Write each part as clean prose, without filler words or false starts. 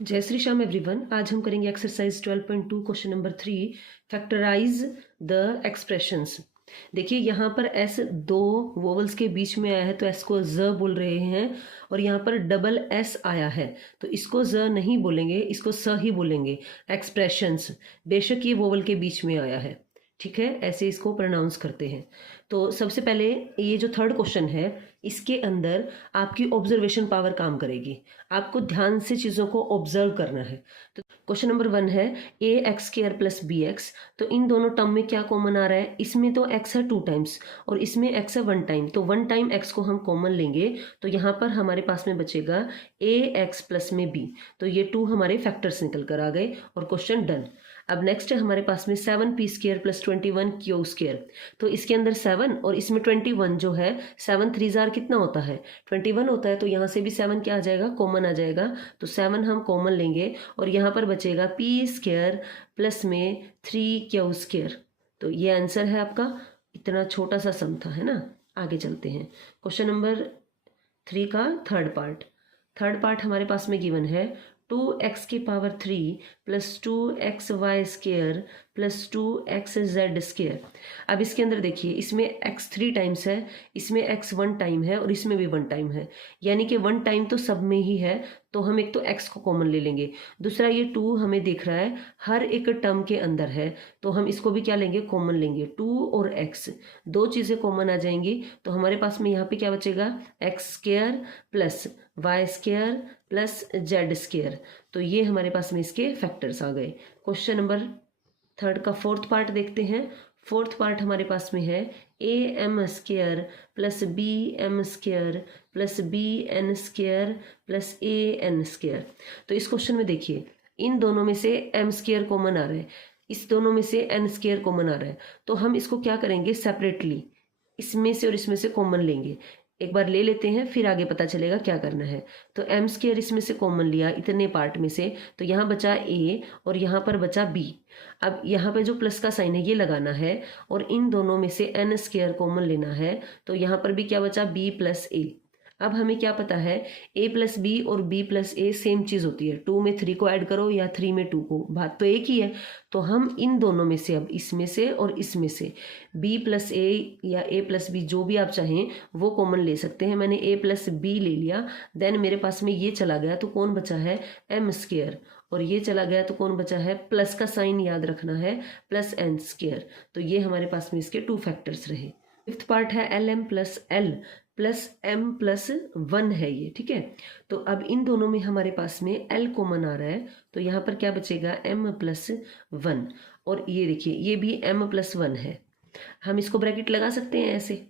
जय श्री श्याम एवरीवन। आज हम करेंगे exercise 12.2 question number 3, factorise the expressions. देखिए यहाँ पर एस दो वोवल्स के बीच में आया है तो एस को ज बोल रहे हैं, और यहाँ पर डबल एस आया है तो इसको ज नहीं बोलेंगे, इसको स ही बोलेंगे। एक्सप्रेशंस, बेशक ये वोवल के बीच में आया है, ठीक है, ऐसे इसको प्रोनाउंस करते हैं। तो सबसे पहले ये जो थर्ड क्वेश्चन है इसके अंदर आपकी ऑब्जर्वेशन पावर काम करेगी, आपको ध्यान से चीज़ों को ऑब्जर्व करना है। तो क्वेश्चन नंबर 1 है A x square plus B x. तो इन दोनों टर्म में क्या कॉमन आ रहा है? इसमें तो एक्स है 2 टाइम्स और इसमें एक्स है 1 टाइम, तो 1 टाइम एक्स को हम कॉमन लेंगे तो यहाँ पर हमारे पास में बचेगा ए एक्स प्लस में बी, तो ये 2 हमारे फैक्टर्स निकल कर आ गए और क्वेश्चन डन। अब नेक्स्ट है हमारे पास में 7p square plus 21 Q square. तो इसके अंदर 7 और इसमें 21 जो है, 7 3 जार कितना होता है? 21 होता है, तो यहाँ से भी 7 क्या आ जाएगा? कॉमन आ जाएगा। तो 7 हम कॉमन लेंगे और यहाँ पर बचेगा p स्क्वायर प्लस में 3 क्यू स्क्वायर। तो ये आंसर है आपका। इतना छोटा सा सम था, है ना। आगे चलते हैं क्वेश्चन नंबर 3 का थर्ड पार्ट हमारे पास में गिवन है 2x की power 3 plus 2xy square plus 2xz square. अब इसके अंदर देखिए, इसमें x 3 टाइम्स है, इसमें x 1 टाइम है और इसमें भी 1 टाइम है, यानी कि 1 टाइम तो सब में ही है। तो हम एक तो x को कॉमन ले लेंगे, दूसरा ये 2 हमें दिख रहा है हर एक टर्म के अंदर है, तो हम इसको भी क्या लेंगे? कॉमन लेंगे। 2 और x दो चीज़ें कॉमन आ जाएंगी, तो हमारे पास में यहाँ पे क्या बचेगा? X square plus y square plus z square. तो ये हमारे पास में इसके फैक्टर्स आ गए। क्वेश्चन नंबर 3 का फोर्थ पार्ट देखते हैं। फोर्थ पार्ट हमारे पास में है a m square plus b m square plus b n square plus a n square. तो इस क्वेश्चन में देखिए, इन दोनों में से एम स्क्वायर कॉमन आ रहा है, इस दोनों में से एन स्क्वायर कॉमन आ रहा है, तो हम इसको क्या करेंगे? सेपरेटली इसमें से और इसमें से कॉमन लेंगे। एक बार ले लेते हैं, फिर आगे पता चलेगा क्या करना है। तो एम स्क्वायर इसमें से कॉमन लिया इतने पार्ट में से, तो यहाँ बचा ए और यहाँ पर बचा बी। अब यहाँ पे जो प्लस का साइन है ये लगाना है और इन दोनों में से एन स्क्वायर कॉमन लेना है, तो यहाँ पर भी क्या बचा? बी प्लस ए। अब हमें क्या पता है? a प्लस बी और b प्लस ए सेम चीज़ होती है। 2 में 3 को ऐड करो या 3 में 2 को, बात तो एक ही है। तो हम इन दोनों में से, अब इसमें से और इसमें से b प्लस ए या a प्लस बी जो भी आप चाहें वो कॉमन ले सकते हैं। मैंने a प्लस बी ले लिया, देन मेरे पास में ये चला गया, तो कौन बचा है? M square. और ये चला गया तो कौन बचा है? प्लस का साइन याद रखना है, प्लस एन स्क्वायर। तो ये हमारे पास में इसके 2 फैक्टर्स रहे। फिफ्थ पार्ट है l m plus l plus m plus 1 है ये, ठीक है। तो अब इन दोनों में हमारे पास में एल कॉमन आ रहा है, तो यहाँ पर क्या बचेगा? M plus 1। और ये देखिए, ये भी एम प्लस 1 है, हम इसको ब्रैकेट लगा सकते हैं ऐसे,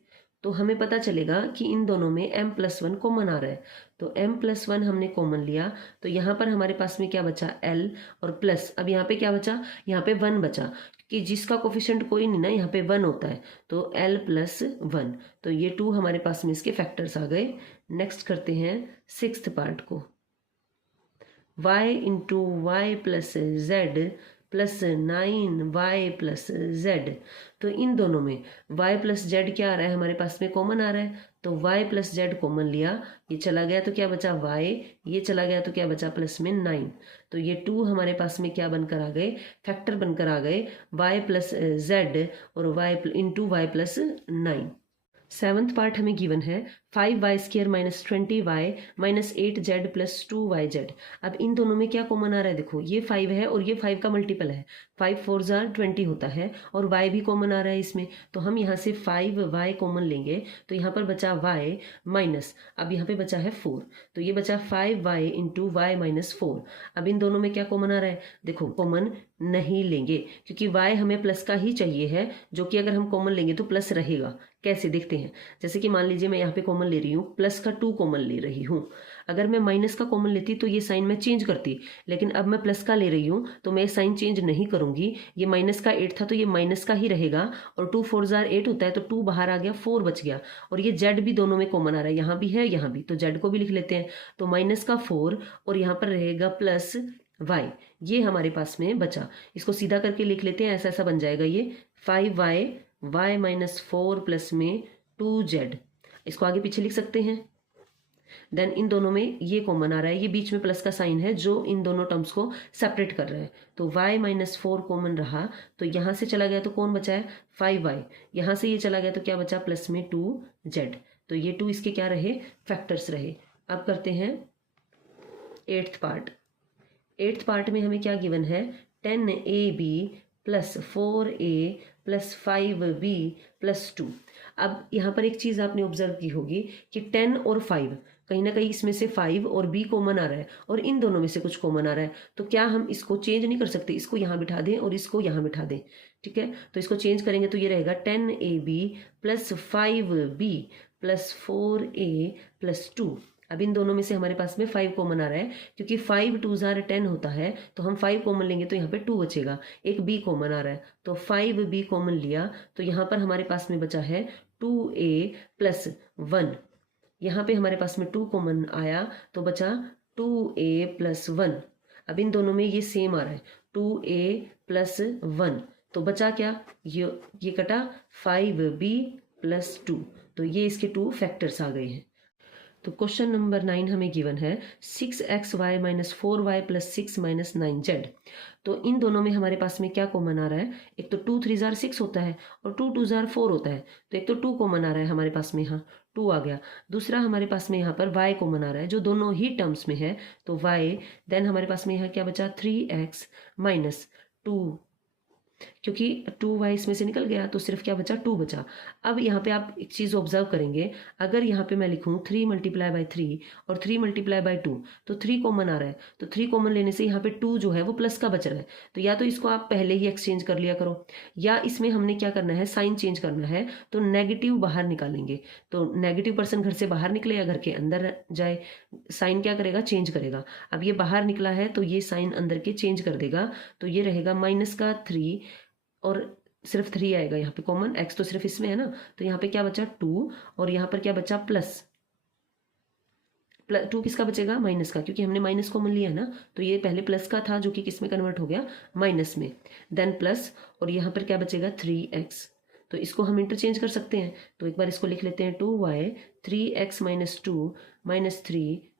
तो हमें पता चलेगा कि इन दोनों में m प्लस 1 कॉमन आ रहा है। तो m प्लस 1 हमने कॉमन लिया, तो यहाँ पर हमारे पास में क्या बचा? l और प्लस, अब यहाँ पे क्या बचा? यहाँ पे 1 बचा, कि जिसका कोफिशिएंट कोई नहीं ना, यहाँ पे 1 होता है, तो l प्लस 1। तो ये 2 हमारे पास में इसके फैक्टर्स आ गए। नेक्स्ट करते हैं 6th पार्ट को। y into y plus z plus 9y plus z. तो इन दोनों में y प्लस जेड क्या आ रहा है? हमारे पास में कॉमन आ रहा है, तो y प्लस जेड कॉमन लिया, ये चला गया तो क्या बचा? y, ये चला गया तो क्या बचा? प्लस में 9। तो ये 2 हमारे पास में क्या बनकर आ गए? फैक्टर बनकर आ गए, y प्लस जेड और y into y plus 9। 7th part हमें गिवन है 5y square minus 20y minus 8z plus 2yz। अब इन दोनों में क्या कॉमन आ रहा है? देखो, ये 5 है और ये 5 का मल्टीपल है, 5 4 जार 20 होता है, और y भी कॉमन आ रहा है इसमें, तो हम यहाँ से 5y कॉमन लेंगे, तो यहाँ पर बचा y माइनस, अब यहाँ पे बचा है 4, तो ये बचा 5y इंटू वाई माइनस 4। अब इन दोनों में क्या कॉमन आ रहा है? देखो, कॉमन नहीं लेंगे क्योंकि y हमें प्लस का ही चाहिए है, जो कि अगर हम कॉमन लेंगे तो प्लस रहेगा। कैसे देखते हैं? जैसे कि मान लीजिए मैं यहाँ पे कॉमन ले रही हूँ, प्लस का 2 कॉमन ले रही हूँ। अगर मैं माइनस का कॉमन लेती तो ये साइन मैं चेंज करती, लेकिन अब मैं प्लस का ले रही हूँ तो मैं साइन चेंज नहीं करूंगी। ये माइनस का 8 था तो ये माइनस का ही रहेगा, और 2 4 जार 8 होता है, तो 2 बाहर आ गया, 4 बच गया। और ये जेड भी दोनों में कॉमन आ रहा है, यहाँ भी है यहाँ भी, तो जेड को भी लिख लेते हैं। तो माइनस का 4 और यहाँ पर रहेगा प्लस y, ये हमारे पास में बचा। इसको सीधा करके लिख लेते हैं, ऐसा ऐसा बन जाएगा ये 5y y माइनस 4 प्लस में 2z। इसको आगे पीछे लिख सकते हैं। देन इन दोनों में ये कॉमन आ रहा है, ये बीच में प्लस का साइन है जो इन दोनों टर्म्स को सेपरेट कर रहा है। तो y माइनस 4 कॉमन रहा, तो यहाँ से चला गया तो कौन बचा है 5y, यहाँ से ये चला गया तो क्या बचा प्लस में 2z। तो ये 2 इसके क्या रहे फैक्टर्स रहे। अब करते हैं 8th पार्ट। 8th पार्ट में हमें क्या गिवन है 10ab plus 4a plus 5b plus 2। अब यहाँ पर एक चीज़ आपने ऑब्जर्व की होगी कि 10 और 5 कहीं ना कहीं इसमें से 5 और b कॉमन आ रहा है और इन दोनों में से कुछ कॉमन आ रहा है, तो क्या हम इसको चेंज नहीं कर सकते, इसको यहाँ बिठा दें और इसको यहाँ बिठा दें। ठीक है, तो इसको चेंज करेंगे तो ये रहेगा 10ab plus 5b plus 4a plus 2। अब इन दोनों में से हमारे पास में 5 कॉमन आ रहा है, क्योंकि 5 2 10 होता है, तो हम 5 कॉमन लेंगे तो यहाँ पे 2 बचेगा। एक b कॉमन आ रहा है तो 5b कॉमन लिया, तो यहाँ पर हमारे पास में बचा है 2a प्लस 1। यहाँ पे हमारे पास में 2 कॉमन आया तो बचा 2a प्लस 1। अब इन दोनों में ये सेम आ रहा है 2a प्लस 1, तो बचा क्या ये कटा 5b प्लस 2। तो ये इसके 2 फैक्टर्स आ गए हैं। तो क्वेश्चन नंबर 9 हमें गिवन है 6xy minus 4y plus 6 minus 9z। तो इन दोनों में हमारे पास में क्या कॉमन आ रहा है, एक तो 2 3 जार 6 होता है और 2 2 जार 4 होता है, तो एक तो 2 कॉमन आ रहा है हमारे पास में, यहाँ 2 आ गया। दूसरा हमारे पास में यहाँ पर y कॉमन आ रहा है जो दोनों ही टर्म्स में है, तो y। देन हमारे पास में यहाँ क्या बचा 3x माइनस 2, क्योंकि 2y इसमें से निकल गया तो सिर्फ क्या बचा 2 बचा। अब यहाँ पे आप एक चीज़ ऑब्जर्व करेंगे, अगर यहाँ पे मैं लिखूँ 3 मल्टीप्लाई बाई 3 और 3 मल्टीप्लाई बाई 2, तो 3 कॉमन आ रहा है, तो 3 कॉमन लेने से यहाँ पे 2 जो है वो प्लस का बच रहा है। तो या तो इसको आप पहले ही एक्सचेंज कर लिया करो, या इसमें हमने क्या करना है साइन चेंज करना है, तो नेगेटिव बाहर निकालेंगे। तो नेगेटिव पर्सन घर से बाहर निकले या घर के अंदर जाए, साइन क्या करेगा चेंज करेगा। अब ये बाहर निकला है तो ये साइन अंदर के चेंज कर देगा, तो ये रहेगा माइनस का 3 और सिर्फ 3 आएगा यहाँ पे कॉमन, x तो सिर्फ इसमें है ना, तो यहाँ पे क्या बचा 2 और यहाँ पर क्या बचा प्लस 2 किसका बचेगा माइनस का, क्योंकि हमने माइनस कॉमन लिया है ना, तो ये पहले प्लस का था जो कि किस में कन्वर्ट हो गया माइनस में, देन प्लस, और यहाँ पर क्या बचेगा 3x। तो इसको हम इंटरचेंज कर सकते हैं, तो एक बार इसको लिख लेते हैं 2y 3x minus 2 minus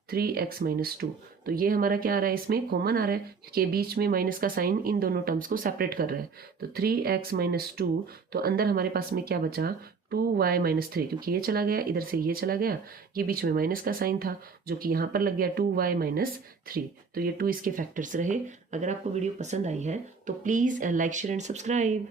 3x minus 2। तो ये हमारा क्या आ रहा है इसमें कॉमन आ रहा है, क्योंकि बीच में माइनस का साइन इन दोनों टर्म्स को सेपरेट कर रहा है। तो 3x माइनस 2, तो अंदर हमारे पास में क्या बचा 2y माइनस 3, क्योंकि ये चला गया इधर से ये चला गया, ये बीच में माइनस का साइन था जो कि यहाँ पर लग गया 2y माइनस 3। तो ये 2 इसके फैक्टर्स रहे। अगर आपको वीडियो पसंद आई है तो please like share and subscribe.